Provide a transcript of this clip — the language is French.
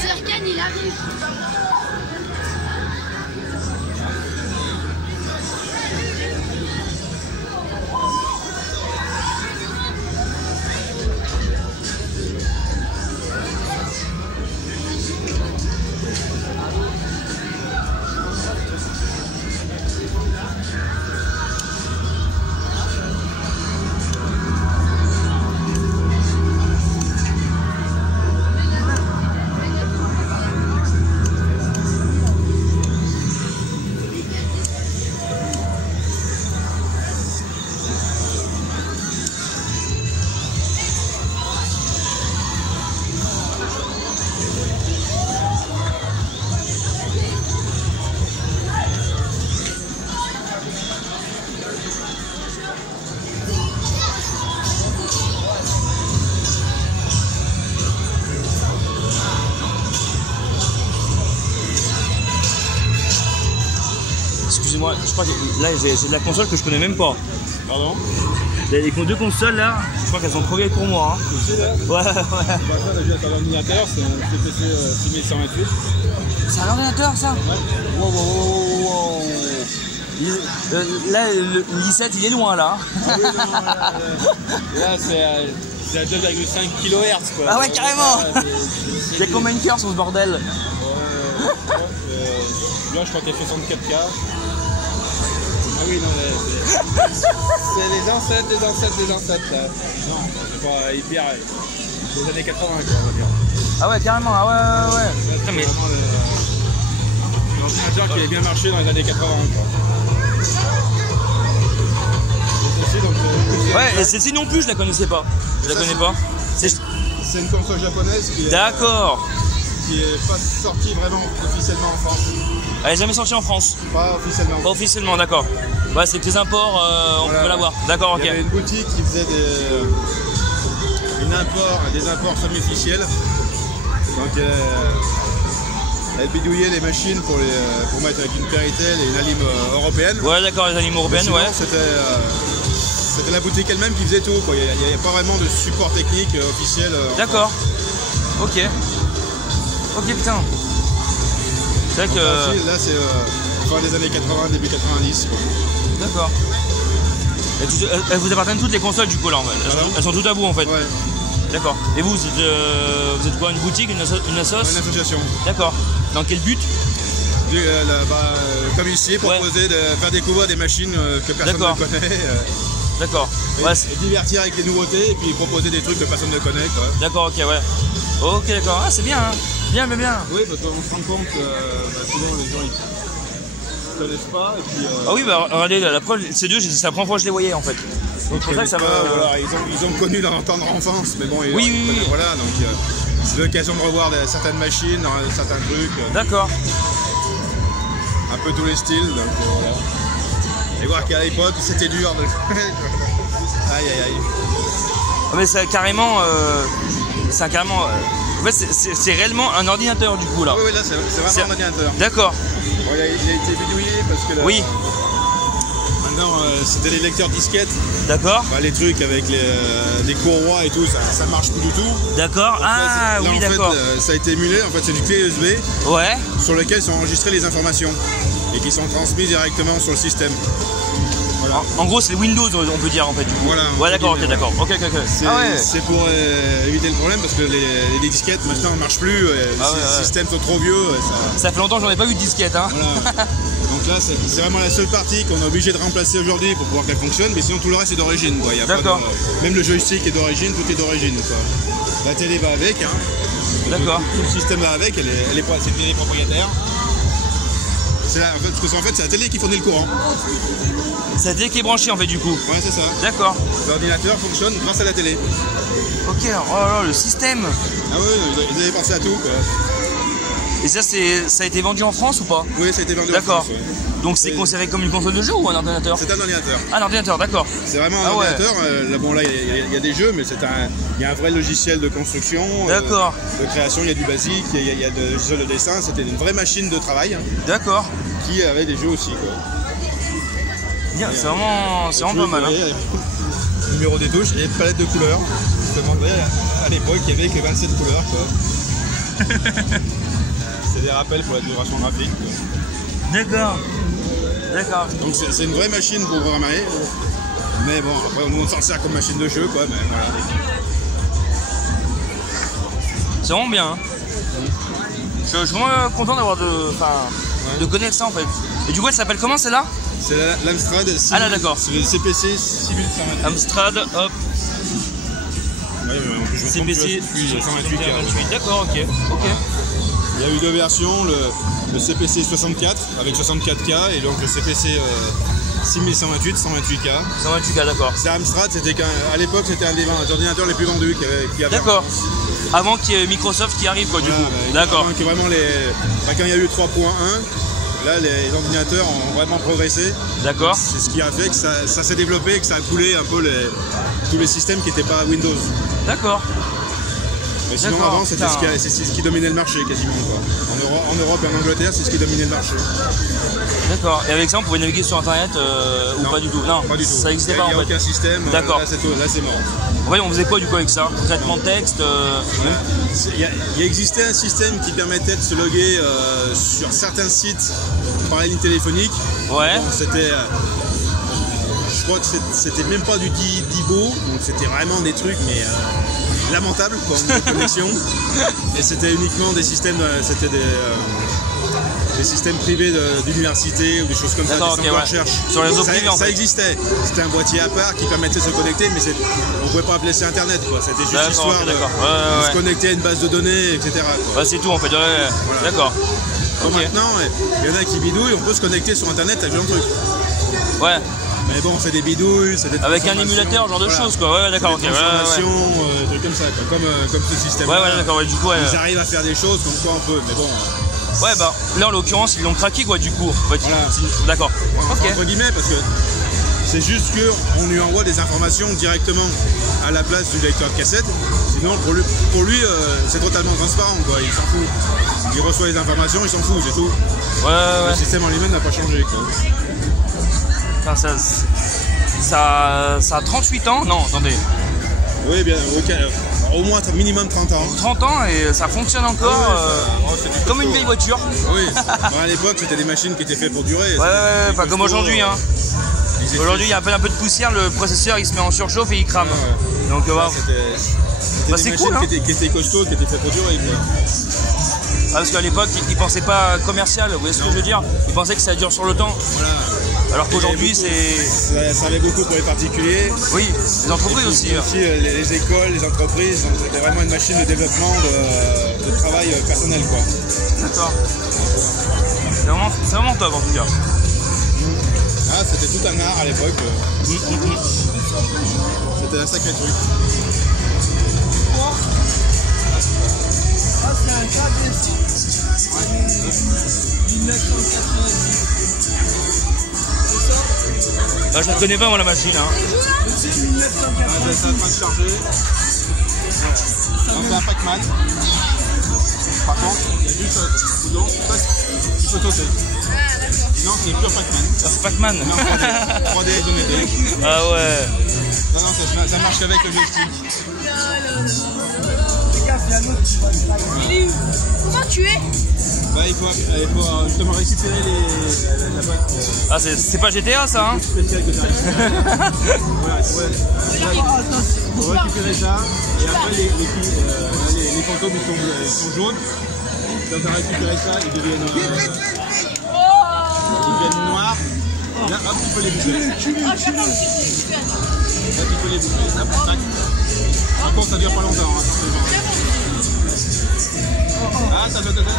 Serkan, il arrive. Excusez-moi, je crois que là j'ai de la console que je connais même pas. Pardon? Les deux consoles là, je crois qu'elles sont trop vieilles pour moi. Hein. Aussi là? Ouais, ouais. Bah ça déjà c'est un ordinateur, c'est un CPC 6128. C'est un ordinateur ça? Ouais. Wow, wow, wow, wow. Là, l'i7 il est loin là. Ah oui, non, là c'est à 2,5 kHz quoi. Ah ouais, carrément. Il y a combien de cœurs sur ce bordel? Là je crois qu'il y a 64K. Ah oui, non, c'est les ancêtres là. Non, c'est pas hyper. Des années 80 quoi, on va dire. Ah ouais, carrément, ah ouais. C'est Mais... vraiment l'ordinateur qui a bien marché dans les années 80 quoi. Ouais, et celle-ci non plus, je la connaissais pas. Je la connais pas. C'est une console japonaise qui est. D'accord. Qui est pas sortie vraiment officiellement en France. Elle est jamais sortie en France. Pas officiellement. Pas officiellement, d'accord. Ouais, c'est que les imports, on peut l'avoir. D'accord, ok. Il y avait une boutique qui faisait des imports semi-officiels. Donc elle bidouillait les machines pour mettre avec une Péritel et une Alim européenne. Ouais, d'accord, les Alim européennes, ouais. C'était la boutique elle-même qui faisait tout, quoi. Il n'y a pas vraiment de support technique officiel. D'accord. Ok. Ok, putain. C'est vrai que... Là, c'est fin des années 80, début 90. D'accord. Elles vous appartiennent toutes les consoles du coup là, en fait. Elles sont toutes à vous en fait. Ouais. D'accord. Et vous êtes quoi, une boutique, une association. D'accord. Dans quel but? Comme ici, proposer de faire découvrir des machines que personne ne connaît. D'accord. Et divertir avec des nouveautés et puis proposer des trucs que personne ne connaît. D'accord, ok, ouais. Ok, d'accord. Ah, c'est bien, hein. Bien. Oui, parce qu'on se rend compte que souvent les gens ils connaissent pas. Et puis, ah oui, bah regardez, la preuve, ces deux, c'est la première fois que je les voyais en fait. Donc pour ça que ça va. Voilà, ils ont connu leur tendre enfance, mais bon, oui. Voilà, donc c'est l'occasion de revoir certaines machines, certains trucs. D'accord. Un peu tous les styles, donc voilà. Et voir qu'à l'époque, c'était dur de. Aïe. Mais c'est carrément. En fait, c'est réellement un ordinateur du coup là. Oui, là c'est vraiment un ordinateur. D'accord. Bon, il a été bidouillé parce que là, oui. Maintenant c'était les lecteurs disquettes. D'accord. Les trucs avec les courroies et tout, ça marche plus du tout. D'accord. Ah oui, d'accord. En fait, ça a été émulé. En fait, c'est du clé USB. Ouais. Sur lequel sont enregistrées les informations et qui sont transmises directement sur le système. Voilà. En gros, c'est Windows, on peut dire en fait. Du coup. Voilà. Ouais, d'accord, ok, d'accord. Ok. C'est pour éviter le problème parce que les disquettes maintenant ne marchent plus. Les systèmes sont trop vieux. Ça fait longtemps que j'en ai pas vu de disquette. Hein. Voilà. Donc là, c'est vraiment la seule partie qu'on est obligé de remplacer aujourd'hui pour pouvoir qu'elle fonctionne. Mais sinon, tout le reste est d'origine. D'accord. Même le joystick est d'origine, tout est d'origine. La télé va avec. Hein. D'accord. Tout le système va avec. C'est une télé propriétaire. En fait, parce que c'est la télé qui fournit le courant. C'est la télé qui est branchée en fait du coup. Ouais, c'est ça. D'accord. L'ordinateur fonctionne grâce à la télé. Ok, oh là, le système. Ah oui, ils avaient pensé à tout quoi. Et ça, ça a été vendu en France ou pas? Oui, ça a été vendu en D'accord. France. Ouais. Donc c'est considéré comme une console de jeu ou un ordinateur? C'est un ordinateur. Ah, un ordinateur, d'accord. C'est vraiment un ordinateur. Là, bon, là, il y a des jeux, mais il y a un vrai logiciel de construction, de création, il y a du basique, il y a des jeux de dessin. C'était une vraie machine de travail. Hein, d'accord. Qui avait des jeux aussi, quoi. Bien, c'est vraiment pas mal. Hein. Numéro des touches et palette de couleurs. Je me demandais à l'époque, il n'y avait que 27 couleurs, quoi. C'est des rappels pour la duration graphique. D'accord. D'accord. Donc c'est une vraie machine pour programmer. Mais bon, après on s'en sert comme machine de jeu, quoi. Mais voilà. C'est vraiment bien. Hein. Je suis vraiment content d'avoir de connaître ça en fait. Et du coup, elle s'appelle comment celle-là? C'est l'Amstrad. Ah là, d'accord. C'est le CPC 6128. Amstrad, hop. Ouais, CPC 128, d'accord, ok. Il y a eu deux versions, le CPC 64 avec 64K et donc le CPC 6128, 128K. 128K, d'accord. C'est Amstrad, à l'époque c'était un des ordinateurs les plus vendus qu'il y avait. D'accord. Avant qu'il y ait Microsoft qui arrive, quoi, du coup. D'accord. Quand il y a eu 3.1, là les ordinateurs ont vraiment progressé. D'accord. C'est ce qui a fait que ça s'est développé, que ça a coulé un peu tous les systèmes qui n'étaient pas Windows. D'accord. Mais sinon avant c'est ce qui dominait le marché quasiment, quoi. En Europe et en Angleterre c'est ce qui dominait le marché. D'accord. Et avec ça on pouvait naviguer sur internet ou pas du tout? Non, pas du tout. Ça n'existait pas en fait. Il n'y a aucun système. D'accord. Là c'est mort. Ouais, on faisait quoi du coup avec ça? Traitement de texte Il existait un système qui permettait de se loguer sur certains sites par la ligne téléphonique. Ouais. Bon, je crois que c'était même pas du Dibo, donc c'était vraiment des trucs mais lamentables quoi, en connexion. Et c'était uniquement des systèmes, des systèmes privés d'université ou des choses comme ça, des centres de recherche. Sur les réseaux privés en fait. Ça existait. C'était un boîtier à part qui permettait de se connecter, mais on ne pouvait pas appeler ça internet quoi. C'était juste histoire de se connecter à une base de données, etc. Ouais, c'est tout en fait. Voilà. D'accord. Maintenant, il y en a qui bidouillent, on peut se connecter sur internet avec plein de trucs. Ouais. Mais bon, c'est des bidouilles, c'est des avec un émulateur, genre de choses quoi. Ouais, d'accord, ok. Des trucs comme ça, quoi. Comme ce système. Ouais, d'accord, ouais, du coup, ils arrivent à faire des choses comme quoi on peut, mais bon. Ouais, bah là en l'occurrence, ils l'ont craqué quoi, du coup. En fait, voilà. D'accord. Okay. Entre guillemets, parce que c'est juste qu'on lui envoie des informations directement à la place du lecteur de cassette. Sinon, pour lui c'est totalement transparent, quoi. Il s'en fout. Il reçoit les informations, il s'en fout, c'est tout. Ouais. Le système en lui-même n'a pas changé, quoi. Enfin, ça a 38 ans. Non, attendez. Oui, bien, au moins minimum 30 ans. 30 ans et ça fonctionne encore comme une vieille voiture. Oui, à l'époque c'était des machines qui étaient faites pour durer. Ouais, pas comme aujourd'hui. Hein. Aujourd'hui il y a un peu de poussière, le processeur il se met en surchauffe et il crame. Ouais. Donc c'était des machines qui étaient costauds, qui étaient faites pour durer. Parce qu'à l'époque ils pensaient pas commercial, vous voyez ce que je veux dire? Ils pensaient que ça dure sur le temps. Voilà. Alors qu'aujourd'hui c'est... Ça allait beaucoup pour les particuliers. Oui, les entreprises aussi. Les écoles, les entreprises, c'était vraiment une machine de développement de travail personnel, quoi. D'accord. C'est vraiment top en tout cas. Ah, c'était tout un art à l'époque. C'était un sacré truc. Ah, c'est un cas de 1990. Ah, je ne connais pas moi la machine. Hein. C'est 1990. C'est en train de charger. C'est un Pac-Man. Par contre, il y a juste un bouton qui peut sauter. Sinon, c'est pur Pac-Man. Ah, c'est Pac-Man. 3D donné. Ah ouais. Non, ça marche qu'avec le joystick. Il est où? Comment tu es? Bah, il faut justement récupérer la boîte. Ah, c'est pas GTA ça, hein? Spécial que tu as récupéré. Voilà, il faut récupérer ça. Et après, les fantômes ils sont jaunes. Quand tu as récupéré ça, ils deviennent noirs. Là, hop, tu peux les bouger. Là, tu peux les bouger. Par contre, ça dure pas longtemps. Hein, ah, ça doit être